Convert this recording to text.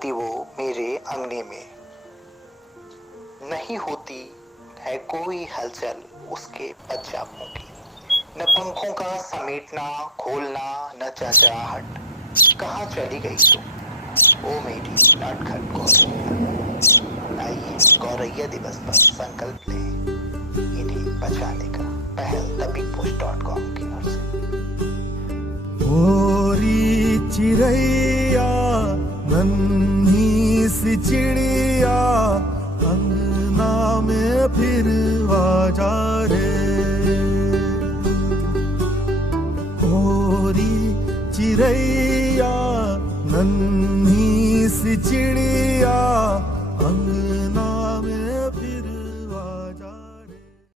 आती वो मेरे अंगने में, नहीं होती है कोई हलचल उसके पदचापों की, न पंखों का समेटना खोलना न चहचहाहट। कहाँ चली गई तुम ओ मेरी नटखट गौरैया। आइए गौरैया दिवस पर संकल्प लें इन्हें बचाने का, पहल thebiगपोस्ट.com की ओर से। गोरी चिड़ैया नन्ही सी चिड़िया अंगना में फिर आ जा रे। गोरी चिड़ैया नन्ही सी चिड़िया